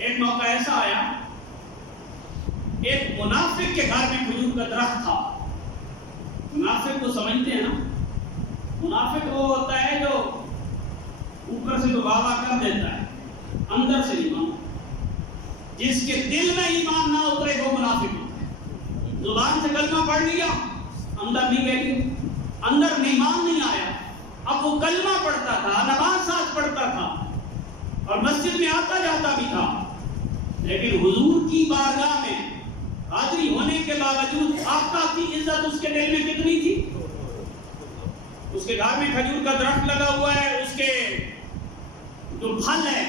ایک موقع ایسا آیا، ایک منافق کے گھر میں کھجور کا درخت تھا. منافق کو سمجھتے ہیں نا؟ منافق وہ ہوتا ہے جو اوپر سے تو واہ کر دیتا ہے، اندر سے ایمان. جس کے دل میں ایمان نہ اترے وہ منافق ہوتا ہے. زبان سے کلمہ پڑھ لیا، اندر نہیں گئی، اندر ایمان نہیں آیا. اب وہ کلمہ پڑھتا تھا، نماز ساتھ پڑھتا تھا اور مسجد میں آتا جاتا بھی تھا، لیکن حضور کی بارگاہ میں حاضری ہونے کے باوجود آقا کی عزت اس کے دل میں کتنی تھی؟ اس کے گھر میں کھجور کا درخت لگا ہوا ہے، اس کے جو پھل ہے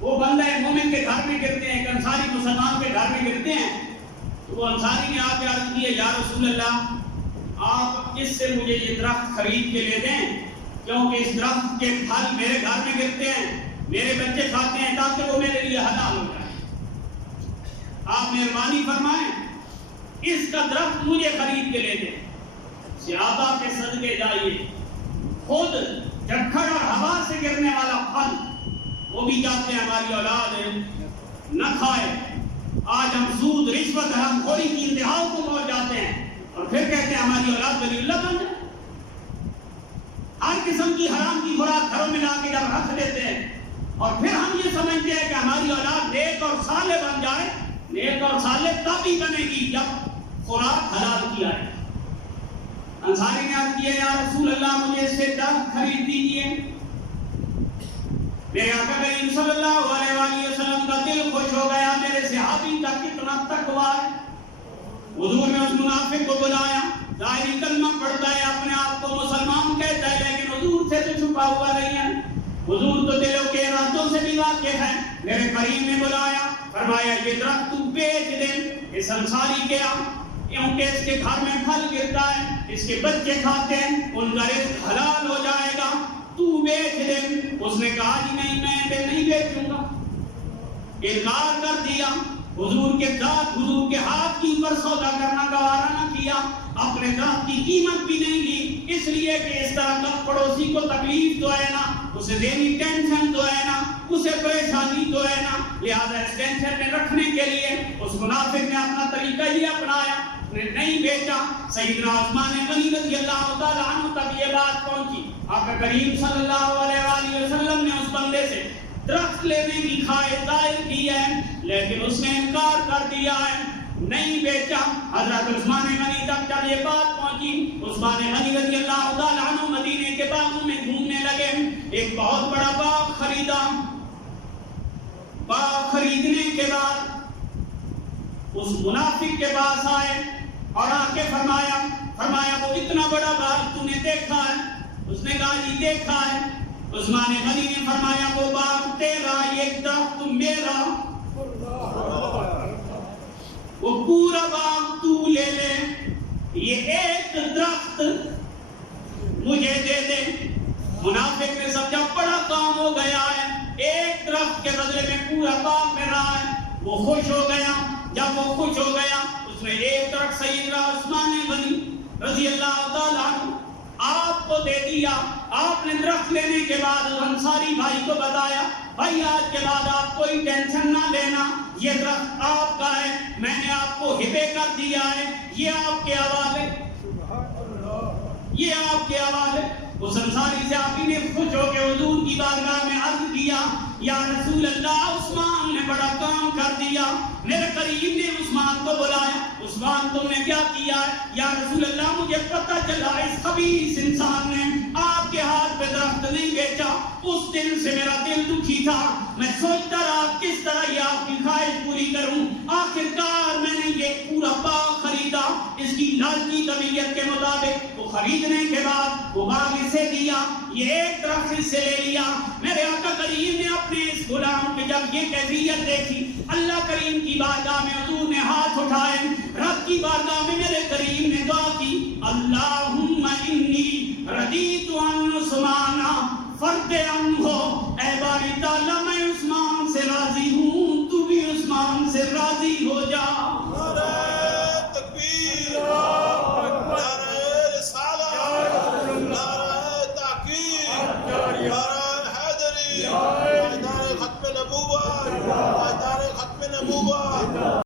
وہ بندہ مومن کے گھر میں گرتے ہیں، ایک انصاری مسلمان کے گھر میں گرتے ہیں. تو وہ انصاری نے آ کے عرض کی ہے، یا رسول اللہ آپ اس سے مجھے یہ درخت خرید کے لے دیں، کیونکہ اس درخت کے پھل میرے گھر میں گرتے ہیں، میرے بچے کھاتے ہیں، تاکہ وہ میرے لیے حلال ہو جائے. آپ مہربانی فرمائیں اس کا درخت مجھے خرید کے لے دیں. صحابہ کے صدقے جائیے، خود جھکڑ اور ہوا سے گرنے والا پھل وہ بھی چاہتے ہیں ہماری اولاد نہ کھائے. آج ہم سود، رشوت، حرام خوری کی انتہاؤں کو پہنچ جاتے ہیں اور پھر کہتے ہیں ہماری اولاد ولی اللہ بن جائے. ہر قسم کی حرام کی خوراک گھروں میں لا کے جب رکھ دیتے ہیں اور پھر ہم یہ سمجھتے ہیں کہ ہماری اولاد نیک اور صالح بن جائے. نیک اور صالح تب ہی بنے گی جب خوراک حلال کیا ہے. انصاری نے عرض کیا، یا رسول اللہ مجھے اس سے درخت خرید دیجیے. میرے آقا کریم صلی اللہ علیہ وآلہ وسلم کا دل خوش ہو گیا، میرے صحابی کا کتنا تقویٰ ہے. حضور نے اس منافق کو بلایا، ظاہری کلمہ پڑھتا ہے، اپنے آپ کو مسلمان کہتا ہے، لیکن حضور سے تو چھپا ہوا نہیں ہے. حضور تو دلوں کے ارادوں سے بھی واقف ہے. میرے کریم نے بلایا، فرمایا یہ درخت تو بیچ دے اس انصاری کے، کیونکہ اس کے گھر میں پھل گرتا ہے، اس کے بچے کھاتے ہیں، ان کا رزق حلال ہو جائے گا، تو بیچ دے. اس نے کہا جی نہیں، میں نہیں بیچوں گا. انکار کر دیا. حضور کے ذات، حضور کے ہاتھ کی اوپر سودا کرنا گوارا نہ کیا، اپنے ذات کی قیمت بھی نہیں لی، اس لیے کہ اس طرح کا پڑوسی کو تکلیف تو ہے نا، اسے ذہنی ٹینشن تو ہے نا، اسے پریشانی تو ہے نا. لہذا اس ٹینشن میں رکھنے کے لیے اس منافق نے اپنا طریقہ ہی اپنایا، نے نہیں بیچا. سیدنا عثمان غنی رضی اللہ تعالیٰ عنہ تک یہ بات پہنچی. آقا کریم صلی اللہ علیہ وآلہ وسلم نے اس بندے سے درخت لینے کی خواہش ظاہر کی ہے، لیکن اس نے انکار کر دیا ہے، نہیں بیچا. حضرت عثمان غنی تک جب یہ بات پہنچی، عثمان غنی رضی اللہ تعالیٰ عنہ مدینے کے باغوں میں گھومنے لگے. ایک بہت بڑا باغ خریدا. باغ خریدنے کے بعد اس منافق کے پاس آئے اور آ کے فرمایا وہ اتنا بڑا باغ تو نے دیکھا ہے؟ اس نے کہا جی دیکھا ہے. عثمان غنی نے فرمایا وہ باغ تیرا، یہ درخت میرا، وہ پورا باغ تو لے لے، یہ ایک درخت مجھے دے دے. منافق نے سمجھا بڑا کام ہو گیا ہے، ایک درخت کے بدلے میں پورا باغ میرا ہے. وہ خوش ہو گیا. جب وہ خوش ہو گیا اس نے ایک درخت سیدنا عثمان غنی رضی اللہ تعالیٰ عنہ آپ کو دے دیا. آپ نے درخت لینے کے بعد انصاری بھائی کو بتایا، بھائی آج کے بعد آپ کوئی ٹینشن نہ لینا، یہ درخت آپ کا ہے، میں نے آپ کو ہبے کر دیا ہے، یہ آپ کے حوالے، یہ آپ کے حوالے. اس انصاری صحابی نے خوش ہو کے حضور کی بارگاہ میں عرض کیا، یا رسول اللہ عثمان نے بڑا کام کر دیا. میرے قریب نے عثمان کو بلایا، عثمان تم نے کیا کیا ہے؟ یا رسول اللہ مجھے پتہ چلا اس خبیث انسان نے آپ کے ہاتھ پہ درخت نہیں بیچا. اس دن سے میرا دل دکھی تھا، میں سوچتا رہا کس طرح یہ آپ کی خواہش پوری کروں. آخرکار میں نے یہ پورا باغ خریدا اس کی لالچی طبیعت کے مطابق. وہ خریدنے کے بعد وہ باغ اسے دیا، یہ ایک درخت اس سے لے لیا. میرے آقا کریم نے اپنے اس غلام کی جب یہ کیفیت دیکھی، اللہ کریم کی بارگاہ میں حضور نے ہاتھ اٹھائے، رب کی بارگاہ میں میرے کریم نے دعا کی، اللہم انی رضیت عن عثمان فرد عنہ. اے باری تعالیٰ میں عثمان سے راضی ہوں، تو بھی عثمان سے راضی ہو جا. نعرہ تکبیر، نعرہ رسالت، نعرہ تحقیق، نعرہ حیدری، نعرہ ختم نبوت، نعرہ نبوت